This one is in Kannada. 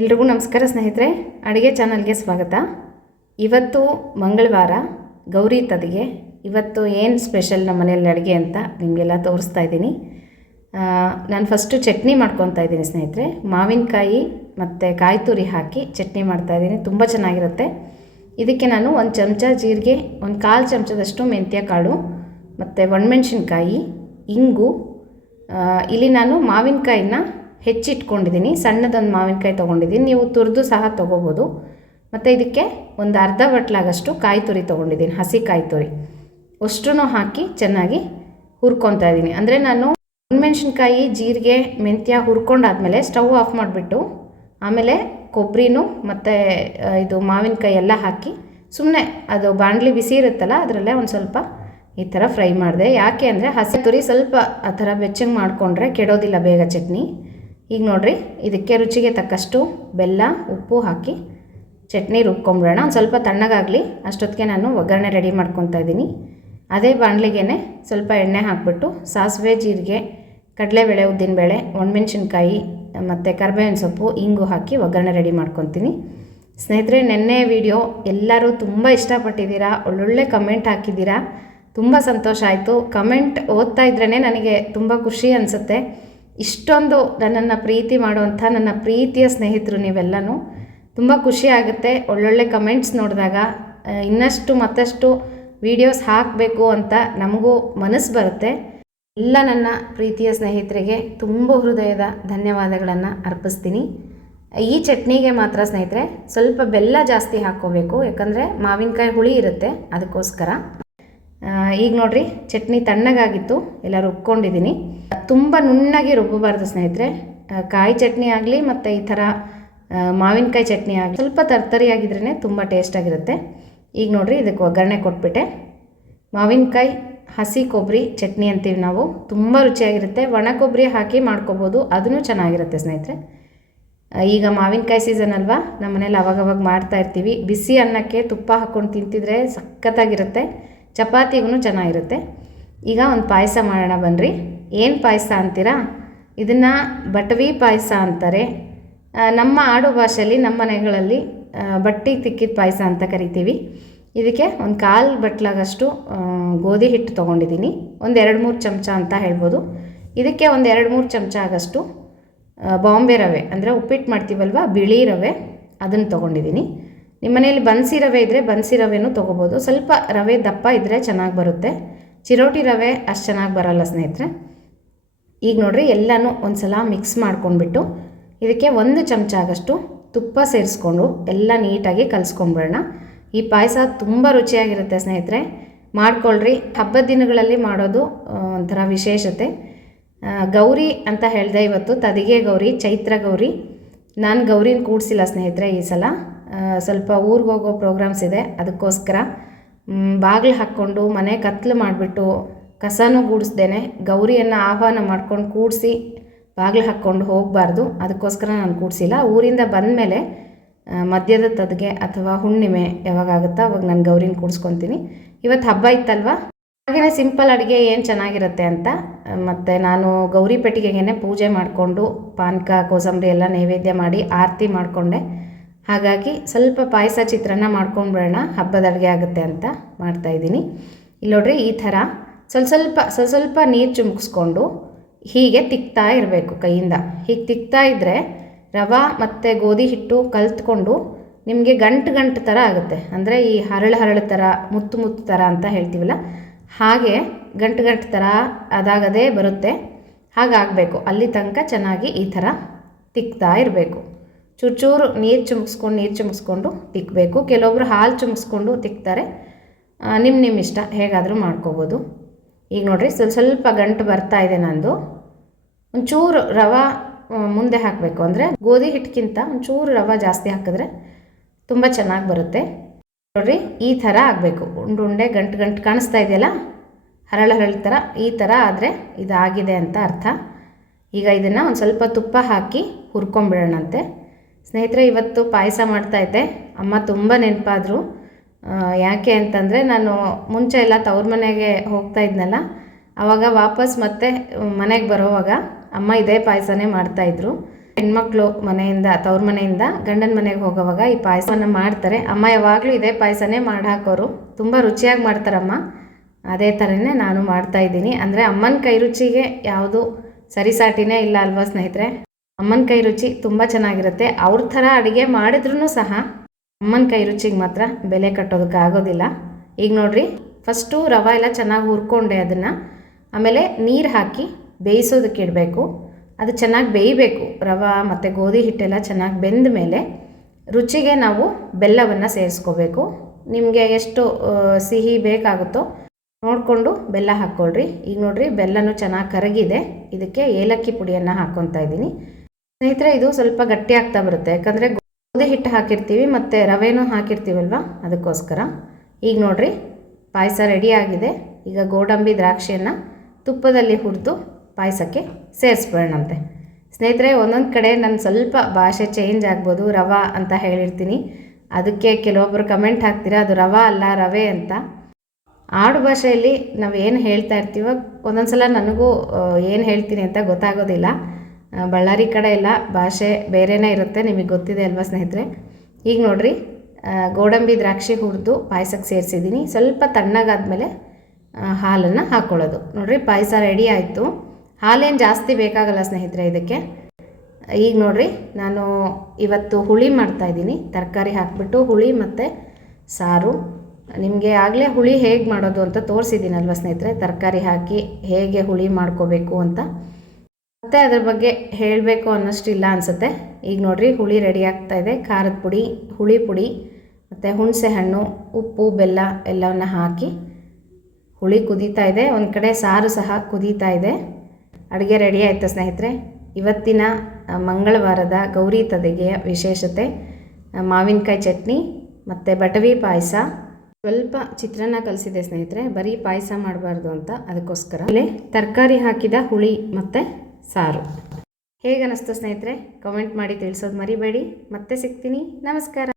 ಎಲ್ರಿಗೂ ನಮಸ್ಕಾರ ಸ್ನೇಹಿತರೆ, ಅಡುಗೆ ಚಾನಲ್ಗೆ ಸ್ವಾಗತ. ಇವತ್ತು ಮಂಗಳವಾರ, ಗೌರಿ ತದಿಗೆ. ಇವತ್ತು ಏನು ಸ್ಪೆಷಲ್ ನಮ್ಮ ಮನೆಯಲ್ಲಿ ಅಡುಗೆ ಅಂತ ನಿಮಗೆಲ್ಲ ತೋರಿಸ್ತಾ ಇದ್ದೀನಿ. ನಾನು ಫಸ್ಟು ಚಟ್ನಿ ಮಾಡ್ಕೊತಾ ಇದ್ದೀನಿ ಸ್ನೇಹಿತರೆ. ಮಾವಿನಕಾಯಿ ಮತ್ತು ಕಾಯಿ ತುರಿ ಹಾಕಿ ಚಟ್ನಿ ಮಾಡ್ತಾ ಇದ್ದೀನಿ. ತುಂಬ ಚೆನ್ನಾಗಿರುತ್ತೆ. ಇದಕ್ಕೆ ನಾನು ಒಂದು ಚಮಚ ಜೀರಿಗೆ, ಒಂದು ಕಾಲು ಚಮಚದಷ್ಟು ಮೆಂತ್ಯ ಕಾಳು ಮತ್ತು ಒಣಮೆಣ್ಸಿನ್ಕಾಯಿ, ಇಂಗು. ಇಲ್ಲಿ ನಾನು ಮಾವಿನಕಾಯಿನ ಹೆಚ್ಚಿಟ್ಕೊಂಡಿದ್ದೀನಿ, ಸಣ್ಣದೊಂದು ಮಾವಿನಕಾಯಿ ತೊಗೊಂಡಿದ್ದೀನಿ, ನೀವು ತುರಿದು ಸಹ ತೊಗೋಬೋದು. ಮತ್ತು ಇದಕ್ಕೆ ಒಂದು ಅರ್ಧ ಬಟ್ಲಾಗಷ್ಟು ಕಾಯಿ ತುರಿ ತೊಗೊಂಡಿದ್ದೀನಿ, ಹಸಿ ಕಾಯಿ ತುರಿ. ಅಷ್ಟೂ ಹಾಕಿ ಚೆನ್ನಾಗಿ ಹುರ್ಕೊತಾ ಇದ್ದೀನಿ. ಅಂದರೆ ನಾನು ಹುಣ್ಮೆಣ್ಸಿನ್ಕಾಯಿ, ಜೀರಿಗೆ, ಮೆಂತ್ಯ ಹುರ್ಕೊಂಡಾದಮೇಲೆ ಸ್ಟವ್ ಆಫ್ ಮಾಡಿಬಿಟ್ಟು, ಆಮೇಲೆ ಕೊಬ್ಬರಿನೂ ಮತ್ತು ಇದು ಮಾವಿನಕಾಯಿ ಎಲ್ಲ ಹಾಕಿ ಸುಮ್ಮನೆ ಅದು ಬಾಣಲಿ ಬಿಸಿ ಇರುತ್ತಲ್ಲ, ಅದರಲ್ಲೇ ಒಂದು ಸ್ವಲ್ಪ ಈ ಥರ ಫ್ರೈ ಮಾಡಿದೆ. ಯಾಕೆ ಅಂದರೆ ಹಸಿ ತುರಿ ಸ್ವಲ್ಪ ಆ ಥರ ಬೆಚ್ಚಂಗೆ ಮಾಡಿಕೊಂಡ್ರೆ ಕೆಡೋದಿಲ್ಲ ಬೇಗ ಚಟ್ನಿ. ಈಗ ನೋಡಿರಿ, ಇದಕ್ಕೆ ರುಚಿಗೆ ತಕ್ಕಷ್ಟು ಬೆಲ್ಲ, ಉಪ್ಪು ಹಾಕಿ ಚಟ್ನಿ ರುಬ್ಕೊಂಬಿಡೋಣ. ಒಂದು ಸ್ವಲ್ಪ ತಣ್ಣಗಾಗಲಿ, ಅಷ್ಟೊತ್ತಿಗೆ ನಾನು ಒಗ್ಗರಣೆ ರೆಡಿ ಮಾಡ್ಕೊತಾ ಇದ್ದೀನಿ. ಅದೇ ಬಾಣಲಿಗೆ ಸ್ವಲ್ಪ ಎಣ್ಣೆ ಹಾಕ್ಬಿಟ್ಟು ಸಾಸಿವೆ, ಜೀರಿಗೆ, ಕಡಲೆಬೇಳೆ, ಉದ್ದಿನಬೇಳೆ, ಒಣಮೆಣ್ಸಿನ್ಕಾಯಿ, ಮತ್ತು ಕರ್ಬೇವಿನ ಸೊಪ್ಪು, ಇಂಗು ಹಾಕಿ ಒಗ್ಗರಣೆ ರೆಡಿ ಮಾಡ್ಕೊತೀನಿ. ಸ್ನೇಹಿತರೆ, ನೆನ್ನೆ ವಿಡಿಯೋ ಎಲ್ಲರೂ ತುಂಬ ಇಷ್ಟಪಟ್ಟಿದ್ದೀರಾ? ಒಳ್ಳೊಳ್ಳೆ ಕಮೆಂಟ್ ಹಾಕಿದ್ದೀರಾ? ತುಂಬ ಸಂತೋಷ ಆಯಿತು. ಕಮೆಂಟ್ ಓದ್ತಾ ಇದ್ರೇ ನನಗೆ ತುಂಬ ಖುಷಿ ಅನಿಸುತ್ತೆ. ಇಷ್ಟೊಂದು ನನ್ನನ್ನು ಪ್ರೀತಿ ಮಾಡುವಂಥ ನನ್ನ ಪ್ರೀತಿಯ ಸ್ನೇಹಿತರು ನೀವೆಲ್ಲನೂ ತುಂಬ ಖುಷಿ ಆಗುತ್ತೆ ಒಳ್ಳೊಳ್ಳೆ ಕಮೆಂಟ್ಸ್ ನೋಡಿದಾಗ ಇನ್ನಷ್ಟು ಮತ್ತಷ್ಟು ವೀಡಿಯೋಸ್ ಹಾಕಬೇಕು ಅಂತ ನಮಗೂ ಮನಸ್ಸು ಬರುತ್ತೆ. ಎಲ್ಲ ನನ್ನ ಪ್ರೀತಿಯ ಸ್ನೇಹಿತರಿಗೆ ತುಂಬ ಹೃದಯದ ಧನ್ಯವಾದಗಳನ್ನು ಅರ್ಪಿಸ್ತೀನಿ. ಈ ಚಟ್ನಿಗೆ ಮಾತ್ರ ಸ್ನೇಹಿತರೆ, ಸ್ವಲ್ಪ ಬೆಲ್ಲ ಜಾಸ್ತಿ ಹಾಕ್ಕೋಬೇಕು, ಯಾಕಂದರೆ ಮಾವಿನಕಾಯಿ ಹುಳಿ ಇರುತ್ತೆ, ಅದಕ್ಕೋಸ್ಕರ. ಈಗ ನೋಡ್ರಿ, ಚಟ್ನಿ ತಣ್ಣಗಾಗಿತ್ತು ಎಲ್ಲ ರುಬ್ಕೊಂಡಿದ್ದೀನಿ. ತುಂಬ ನುಣ್ಣಗೆ ರುಬ್ಬಬಾರ್ದು ಸ್ನೇಹಿತರೆ. ಕಾಯಿ ಚಟ್ನಿ ಆಗಲಿ ಮತ್ತು ಈ ಥರ ಮಾವಿನಕಾಯಿ ಚಟ್ನಿ ಆಗಲಿ, ಸ್ವಲ್ಪ ತರ್ತರಿಯಾಗಿದ್ರೇ ತುಂಬ ಟೇಸ್ಟಾಗಿರುತ್ತೆ ಈಗ ನೋಡ್ರಿ, ಇದಕ್ಕೆ ಒಗ್ಗರಣೆ ಕೊಟ್ಬಿಟ್ಟೆ. ಮಾವಿನಕಾಯಿ, ಹಸಿ ಕೊಬ್ಬರಿ ಚಟ್ನಿ ಅಂತೀವಿ ನಾವು. ತುಂಬ ರುಚಿಯಾಗಿರುತ್ತೆ. ಒಣ ಕೊಬ್ಬರಿ ಹಾಕಿ ಮಾಡ್ಕೋಬೋದು. ಅದೂ ಚೆನ್ನಾಗಿರುತ್ತೆ ಸ್ನೇಹಿತರೆ. ಈಗ ಮಾವಿನಕಾಯಿ ಸೀಸನ್ ಅಲ್ವಾ? ನಮ್ಮ ಮನೇಲಿ ಅವಾಗವಾಗ ಮಾಡ್ತಾ ಇರ್ತೀವಿ. ಬಿಸಿ ಅನ್ನಕ್ಕೆ ತುಪ್ಪ ಹಾಕ್ಕೊಂಡು ತಿಂತಿದ್ರೆ ಸಖತ್ತಾಗಿರುತ್ತೆ. ಚಪಾತಿಗೂ ಚೆನ್ನಾಗಿರುತ್ತೆ. ಈಗ ಒಂದು ಪಾಯಸ ಮಾಡೋಣ ಬನ್ನಿರಿ ಏನು ಪಾಯಸ ಅಂತೀರಾ? ಇದನ್ನು ಬಟವಿ ಪಾಯಸ ಅಂತಾರೆ. ನಮ್ಮ ಆಡು ಭಾಷೆಯಲ್ಲಿ, ನಮ್ಮ ಮನೆಗಳಲ್ಲಿ ಬಟ್ಟಿ ತಿಕ್ಕಿದ ಪಾಯಸ ಅಂತ ಕರಿತೀವಿ. ಇದಕ್ಕೆ ಒಂದು ಕಾಲು ಬಟ್ಲಾಗಷ್ಟು ಗೋಧಿ ಹಿಟ್ಟು ತೊಗೊಂಡಿದ್ದೀನಿ. ಒಂದು ಎರಡು ಮೂರು ಚಮಚ ಅಂತ ಹೇಳ್ಬೋದು. ಇದಕ್ಕೆ ಒಂದು ಎರಡು ಮೂರು ಚಮಚ ಆಗಷ್ಟು ಬಾಂಬೆ ರವೆ, ಅಂದರೆ ಉಪ್ಪಿಟ್ಟು ಮಾಡ್ತೀವಲ್ವ? ಬಿಳಿ ರವೆ, ಅದನ್ನು ತೊಗೊಂಡಿದ್ದೀನಿ. ನಿಮ್ಮ ಮನೇಲಿ ಬನ್ಸಿ ರವೆ ಇದ್ದರೆ ಬನ್ಸಿ ರವೆನೂ ತೊಗೋಬೋದು. ಸ್ವಲ್ಪ ರವೆ ದಪ್ಪ ಇದ್ದರೆ ಚೆನ್ನಾಗಿ ಬರುತ್ತೆ. ಚಿರೋಟಿ ರವೆ ಅಷ್ಟು ಚೆನ್ನಾಗಿ ಬರಲ್ಲ ಸ್ನೇಹಿತರೆ. ಈಗ ನೋಡಿರಿ ಎಲ್ಲನೂ ಒಂದು ಸಲ ಮಿಕ್ಸ್ ಮಾಡ್ಕೊಂಡ್ಬಿಟ್ಟು ಇದಕ್ಕೆ ಒಂದು ಚಮಚ ಆಗಷ್ಟು ತುಪ್ಪ ಸೇರಿಸ್ಕೊಂಡು ಎಲ್ಲ ನೀಟಾಗಿ ಕಲಿಸ್ಕೊಂಡ್ಬಿಡೋಣ. ಈ ಪಾಯಸ ತುಂಬ ರುಚಿಯಾಗಿರುತ್ತೆ ಸ್ನೇಹಿತರೆ. ಮಾಡ್ಕೊಳ್ರಿ. ಹಬ್ಬದ ದಿನಗಳಲ್ಲಿ ಮಾಡೋದು ಒಂಥರ ವಿಶೇಷತೆ. ಗೌರಿ ಅಂತ ಹೇಳಿದೆ ಇವತ್ತು. ತದಿಗೆ ಗೌರಿ, ಚೈತ್ರ ಗೌರಿ. ನಾನು ಗೌರಿನ ಕೂಡಿಸಿಲ್ಲ ಸ್ನೇಹಿತರೆ ಈ ಸಲ. ಸ್ವಲ್ಪ ಊರಿಗೆ ಹೋಗೋ ಪ್ರೋಗ್ರಾಮ್ಸ್ ಇದೆ, ಅದಕ್ಕೋಸ್ಕರ ಬಾಗಿಲು ಹಾಕ್ಕೊಂಡು ಮನೆ ಕತ್ಲು ಮಾಡಿಬಿಟ್ಟು ಕಸನೂ ಗೂಡಿಸ್ದೇನೆ, ಗೌರಿಯನ್ನು ಆಹ್ವಾನ ಮಾಡ್ಕೊಂಡು ಕೂಡಿಸಿ ಬಾಗಿಲು ಹಾಕ್ಕೊಂಡು ಹೋಗಬಾರ್ದು. ಅದಕ್ಕೋಸ್ಕರ ನಾನು ಕೂಡಿಸಿಲ್ಲ. ಊರಿಂದ ಬಂದಮೇಲೆ ಮದ್ಯದ ತದಗೆ ಅಥವಾ ಹುಣ್ಣಿಮೆ ಯಾವಾಗ ಆಗುತ್ತೋ ಅವಾಗ ನಾನು ಗೌರಿನ ಕೂಡಿಸ್ಕೊತೀನಿ. ಇವತ್ತು ಹಬ್ಬ ಇತ್ತಲ್ವ? ಹಾಗೆಯೇ ಸಿಂಪಲ್ ಅಡುಗೆ ಏನು ಚೆನ್ನಾಗಿರುತ್ತೆ ಅಂತ, ಮತ್ತು ನಾನು ಗೌರಿ ಪೆಟ್ಟಿಗೆಗೆ ಪೂಜೆ ಮಾಡಿಕೊಂಡು ಪಾನಕ, ಕೋಸಂಬರಿ ಎಲ್ಲ ನೈವೇದ್ಯ ಮಾಡಿ ಆರತಿ ಮಾಡಿಕೊಂಡೆ. ಹಾಗಾಗಿ ಸ್ವಲ್ಪ ಪಾಯಸ ಚಿತ್ರಾನ್ನ ಮಾಡ್ಕೊಂಡ್ಬಿಡೋಣ ಹಬ್ಬದ ಅಡುಗೆ ಆಗುತ್ತೆ ಅಂತ ಮಾಡ್ತಾಯಿದ್ದೀನಿ ಇಲ್ಲಿ ನೋಡ್ರಿ ಈ ಥರ ಸ್ವಲ್ಪ ಸ್ವಲ್ಪ ಸ್ವಲ್ಪ ಸ್ವಲ್ಪ ನೀರು ಚುಮ್ಕಿಸ್ಕೊಂಡು ಹೀಗೆ ತಿಕ್ತಾ ಇರಬೇಕು ಕೈಯಿಂದ. ಹೀಗೆ ತಿಕ್ತಾ ಇದ್ದರೆ ರವೆ ಮತ್ತು ಗೋಧಿ ಹಿಟ್ಟು ಕಲ್ತ್ಕೊಂಡು ನಿಮಗೆ ಗಂಟು ಗಂಟು ಥರ ಆಗುತ್ತೆ. ಅಂದರೆ ಈ ಹರಳು ಹರಳು ಥರ, ಮುತ್ತು ಮುತ್ತು ಥರ ಅಂತ ಹೇಳ್ತೀವಲ್ಲ? ಹಾಗೆ ಗಂಟು ಗಂಟು ಥರ ಅದಾಗದೇ ಬರುತ್ತೆ. ಹಾಗಾಗಬೇಕು. ಅಲ್ಲಿ ತನಕ ಚೆನ್ನಾಗಿ ಈ ಥರ ತಿಕ್ತಾ ಇರಬೇಕು. ಚೂರು ನೀರು ಚುಮ್ಸ್ಕೊಂಡು ನೀರು ಚುಮ್ಸ್ಕೊಂಡು ತಿಕ್ಕಬೇಕು ಕೆಲವೊಬ್ರು ಹಾಲು ಚುಮ್ಸ್ಕೊಂಡು ತಿಕ್ತಾರೆ. ನಿಮ್ಮ ನಿಮ್ಮ ಇಷ್ಟ, ಹೇಗಾದರೂ ಮಾಡ್ಕೋಬೋದು. ಈಗ ನೋಡಿರಿ, ಸ್ವಲ್ಪ ಸ್ವಲ್ಪ ಗಂಟು ಬರ್ತಾ ಇದೆ ನಂದು. ಒಂಚೂರು ರವೆ ಮುಂದೆ ಹಾಕಬೇಕು. ಅಂದರೆ ಗೋಧಿ ಹಿಟ್ಟಿಗಿಂತ ಒಂಚೂರು ರವೆ ಜಾಸ್ತಿ ಹಾಕಿದ್ರೆ ತುಂಬ ಚೆನ್ನಾಗಿ ಬರುತ್ತೆ. ನೋಡಿರಿ, ಈ ಥರ ಆಗಬೇಕು. ಉಂಡು ಉಂಡೆ ಗಂಟು ಗಂಟು ಕಾಣಿಸ್ತಾ ಇದೆಯಲ್ಲ? ಹರಳು ಹರಳು ಥರ ಈ ಥರ ಆದರೆ ಇದಾಗಿದೆ ಅಂತ ಅರ್ಥ. ಈಗ ಇದನ್ನು ಒಂದು ಸ್ವಲ್ಪ ತುಪ್ಪ ಹಾಕಿ ಹುರ್ಕೊಂಬಿಡೋಣಂತೆ ಸ್ನೇಹಿತರೆ, ಇವತ್ತು ಪಾಯಸ ಮಾಡ್ತಾಯಿದ್ದೆ ಅಮ್ಮ ತುಂಬ ನೆನಪಾದರು. ಯಾಕೆ ಅಂತಂದರೆ ನಾನು ಮುಂಚೆ ಎಲ್ಲ ತವ್ರ ಮನೆಗೆ ಹೋಗ್ತಾ ಇದ್ನಲ್ಲ ಆವಾಗ ವಾಪಸ್ ಮತ್ತೆ ಮನೆಗೆ ಬರೋವಾಗ ಅಮ್ಮ ಇದೇ ಪಾಯಸನೇ ಮಾಡ್ತಾಯಿದ್ರು ಹೆಣ್ಮಕ್ಳು ಮನೆಯಿಂದ, ತವ್ರ ಮನೆಯಿಂದ ಗಂಡನ ಮನೆಗೆ ಹೋಗೋವಾಗ ಈ ಪಾಯಸವನ್ನು ಮಾಡ್ತಾರೆ. ಅಮ್ಮ ಯಾವಾಗಲೂ ಇದೇ ಪಾಯಸನೇ ಮಾಡಿ ಹಾಕೋರು ತುಂಬ ರುಚಿಯಾಗಿ ಮಾಡ್ತಾರಮ್ಮ. ಅದೇ ಥರನೇ ನಾನು ಮಾಡ್ತಾ ಇದ್ದೀನಿ. ಅಂದರೆ ಅಮ್ಮನ ಕೈ ರುಚಿಗೆ ಯಾವುದು ಸರಿಸಾಟಿನೇ ಇಲ್ಲ ಅಲ್ವಾ ಸ್ನೇಹಿತರೆ? ಅಮ್ಮನ ಕೈ ರುಚಿ ತುಂಬ ಚೆನ್ನಾಗಿರುತ್ತೆ. ಅವ್ರ ಥರ ಅಡುಗೆ ಮಾಡಿದ್ರೂ ಸಹ ಅಮ್ಮನ ಕೈ ರುಚಿಗೆ ಮಾತ್ರ ಬೆಲೆ ಕಟ್ಟೋದಕ್ಕೆ ಆಗೋದಿಲ್ಲ. ಈಗ ನೋಡಿರಿ, ಫಸ್ಟು ರವೆ ಎಲ್ಲ ಚೆನ್ನಾಗಿ ಹುರ್ಕೊಂಡೆ ಅದನ್ನು. ಆಮೇಲೆ ನೀರು ಹಾಕಿ ಬೇಯಿಸೋದಕ್ಕೆ ಇಡಬೇಕು. ಅದು ಚೆನ್ನಾಗಿ ಬೇಯಬೇಕು. ರವೆ ಮತ್ತು ಗೋಧಿ ಹಿಟ್ಟೆಲ್ಲ ಚೆನ್ನಾಗಿ ಬೆಂದ ಮೇಲೆ ರುಚಿಗೆ ನಾವು ಬೆಲ್ಲವನ್ನು ಸೇರಿಸ್ಕೋಬೇಕು. ನಿಮಗೆ ಎಷ್ಟು ಸಿಹಿ ಬೇಕಾಗುತ್ತೋ ನೋಡಿಕೊಂಡು ಬೆಲ್ಲ ಹಾಕ್ಕೊಳ್ರಿ. ಈಗ ನೋಡಿರಿ, ಬೆಲ್ಲನೂ ಚೆನ್ನಾಗಿ ಕರಗಿದೆ. ಇದಕ್ಕೆ ಏಲಕ್ಕಿ ಪುಡಿಯನ್ನು ಹಾಕ್ಕೊತಾ ಇದ್ದೀನಿ. ಸ್ನೇಹಿತರೆ, ಇದು ಸ್ವಲ್ಪ ಗಟ್ಟಿ ಆಗ್ತಾ ಬರುತ್ತೆ. ಯಾಕಂದರೆ ಗೋಧಿ ಹಿಟ್ಟು ಹಾಕಿರ್ತೀವಿ, ಮತ್ತು ರವೆನೂ ಹಾಕಿರ್ತೀವಲ್ವ? ಅದಕ್ಕೋಸ್ಕರ. ಈಗ ನೋಡಿರಿ, ಪಾಯಸ ರೆಡಿ ಆಗಿದೆ. ಈಗ ಗೋಡಂಬಿ ದ್ರಾಕ್ಷಿಯನ್ನು ತುಪ್ಪದಲ್ಲಿ ಹುರಿದು ಪಾಯಸಕ್ಕೆ ಸೇರಿಸ್ಬಿಡೋಣಂತೆ. ಸ್ನೇಹಿತರೆ, ಒಂದೊಂದು ಕಡೆ ನನ್ನ ಸ್ವಲ್ಪ ಭಾಷೆ ಚೇಂಜ್ ಆಗ್ಬೋದು, ರವಾ ಅಂತ ಹೇಳಿರ್ತೀನಿ. ಅದಕ್ಕೆ ಕೆಲವೊಬ್ಬರು ಕಮೆಂಟ್ ಹಾಕ್ತೀರಾ, ಅದು ರವಾ ಅಲ್ಲ, ರವೆ ಅಂತ. ಆಡು ಭಾಷೆಯಲ್ಲಿ ನಾವು ಏನು ಹೇಳ್ತಾ ಇರ್ತೀವೋ ಒಂದೊಂದು ಸಲ ನನಗೂ ಏನು ಹೇಳ್ತೀನಿ ಅಂತ ಗೊತ್ತಾಗೋದಿಲ್ಲ. ಬಳ್ಳಾರಿ ಕಡೆ ಎಲ್ಲ ಭಾಷೆ ಬೇರೆನೇ ಇರುತ್ತೆ, ನಿಮಗೆ ಗೊತ್ತಿದೆ ಅಲ್ವಾ ಸ್ನೇಹಿತರೆ? ಈಗ ನೋಡಿರಿ ಗೋಡಂಬಿ ದ್ರಾಕ್ಷಿ ಹುರಿದು ಪಾಯಸಕ್ಕೆ ಸೇರಿಸಿದ್ದೀನಿ. ಸ್ವಲ್ಪ ತಣ್ಣಗಾದಮೇಲೆ ಹಾಲನ್ನು ಹಾಕ್ಕೊಳ್ಳೋದು ನೋಡಿರಿ, ಪಾಯಸ ರೆಡಿ ಆಯಿತು. ಹಾಲೇನು ಜಾಸ್ತಿ ಬೇಕಾಗಲ್ಲ ಸ್ನೇಹಿತರೆ ಇದಕ್ಕೆ. ಈಗ ನೋಡಿರಿ, ನಾನು ಇವತ್ತು ಹುಳಿ ಮಾಡ್ತಾಯಿದ್ದೀನಿ ತರಕಾರಿ ಹಾಕಿಬಿಟ್ಟು ಹುಳಿ ಮತ್ತು ಸಾರು. ನಿಮಗೆ ಆಗಲೇ ಹುಳಿ ಹೇಗೆ ಮಾಡೋದು ಅಂತ ತೋರಿಸಿದ್ದೀನಲ್ವ ಸ್ನೇಹಿತರೆ? ತರಕಾರಿ ಹಾಕಿ ಹೇಗೆ ಹುಳಿ ಮಾಡ್ಕೋಬೇಕು ಅಂತ. ಮತ್ತೆ ಅದ್ರ ಬಗ್ಗೆ ಹೇಳಬೇಕು ಅನ್ನೋಷ್ಟಿಲ್ಲ ಅನಿಸುತ್ತೆ. ಈಗ ನೋಡಿರಿ, ಹುಳಿ ರೆಡಿ ಆಗ್ತಾ ಇದೆ. ಖಾರದ ಪುಡಿ, ಹುಳಿ ಪುಡಿ, ಮತ್ತು ಹುಣಸೆ ಹಣ್ಣು, ಉಪ್ಪು, ಬೆಲ್ಲ ಎಲ್ಲವನ್ನ ಹಾಕಿ ಹುಳಿ ಕುದೀತಾ ಇದೆ. ಒಂದು ಕಡೆ ಸಾರು ಸಹ ಕುದೀತಾ ಇದೆ. ಅಡುಗೆ ರೆಡಿ ಆಯಿತು ಸ್ನೇಹಿತರೆ? ಇವತ್ತಿನ ಮಂಗಳವಾರದ ಗೌರಿ ತದೆಗೆಯ ವಿಶೇಷತೆ ಮಾವಿನಕಾಯಿ ಚಟ್ನಿ ಮತ್ತು ಬಟವಿ ಪಾಯಸ. ಸ್ವಲ್ಪ ಚಿತ್ರಾನ್ನ ಕಲಿಸಿದೆ ಸ್ನೇಹಿತರೆ. ಬರೀ ಪಾಯಸ ಮಾಡಬಾರ್ದು ಅಂತ ಅದಕ್ಕೋಸ್ಕರ. ಇಲ್ಲಿ ತರಕಾರಿ ಹಾಕಿದ ಹುಳಿ ಮತ್ತು ಸಾರು. ಹೇಗನ್ನಿಸ್ತು ಸ್ನೇಹಿತರೆ? ಕಮೆಂಟ್ ಮಾಡಿ ತಿಳಿಸೋದು ಮರಿಬೇಡಿ. ಮತ್ತೆ ಸಿಗ್ತೀನಿ. ನಮಸ್ಕಾರ.